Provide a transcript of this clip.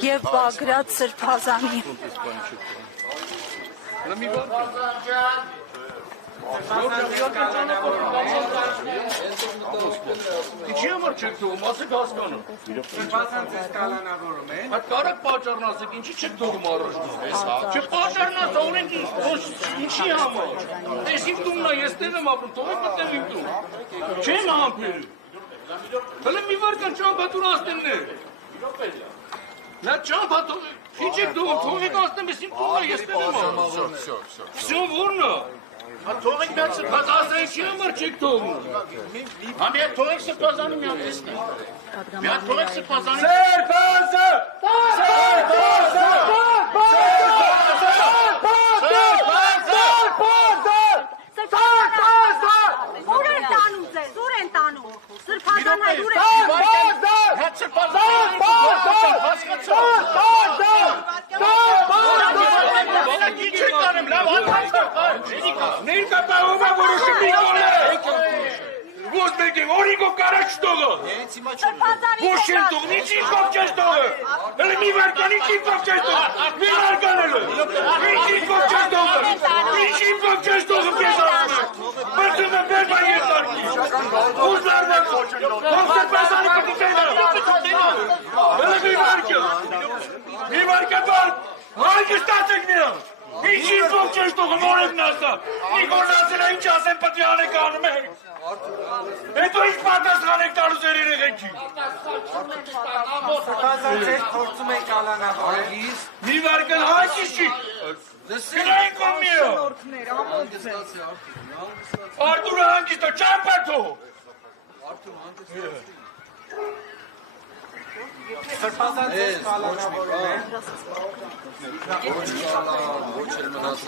Եվ Բագրատ Սրբազանի։ Ինչի համար չեք թողում, ասեք հասկանում։ Սրբազան ձեզ կալանավորում են։ Այդ կարեք պաճառն ասեք, ինչի չեք թողում առաջնում։ Չէ պաճառն ասա, օրենք ինչի համար։ Ես իմ տունն է, ես տեղ եմ ապրում, թողեք մտեմ իմ տուն։ Չեմ համբերում։ Հələ մի վարկան ճամփատուր ասնեններ։ Նա ճամփատուր, ինչ եք թողում, թողեք ասնեմ, ես իմ տունն է, ես տեղ եմ ապրում։ Всё որնա։ Թողեք նա սրբազանի չի համար չեք թողում։ Համի թողեք սրբազանի մի հատ տեսնի։ Մի հատ թողեք սրբազանի։ Ուր են տանում ձեզ, ուր են տանում, սրբազան հայ ուր են Ներկա պահում է որոշը մի կոլ է։ Ո՞ս մեկ է, օրինքով կարաչ տողը։ Ո՞ս չեն տողն, ինչ ինքով չես տողը։ Հələ մի վարկան, ինչ ինքով չես տողը։ Մի վարկան հələ։ Ինչ ինքով չես տողը։ Ինչ ինքով չես տողը կես ասում է։ Բրդում է բերմա երկարկի։ Ո՞ս լարվակ։ Ո՞ս սրբազանի կտիտենը։ Հələ մի վարկը։ Մի վարկը բարդ։ Հանգստացեք նրան։ Ինչ ինքով չես տողը, մորևն ասա։ Նիկորն ասել է, ինչ ասեմ պտի անեք անում եք։ Հետո ինչ պատասխան եք տալուս էր երեխեքի։ Սրբազան ձեզ փորձում են կալանավորել։ Մի վարկան հաշիշ չի։ Գնային կոմիո։ Արտուրը հանգիստ է, ճամպատո։ Սրբազան ձեզ կալանավորում են։ Ոչ էլ մնացած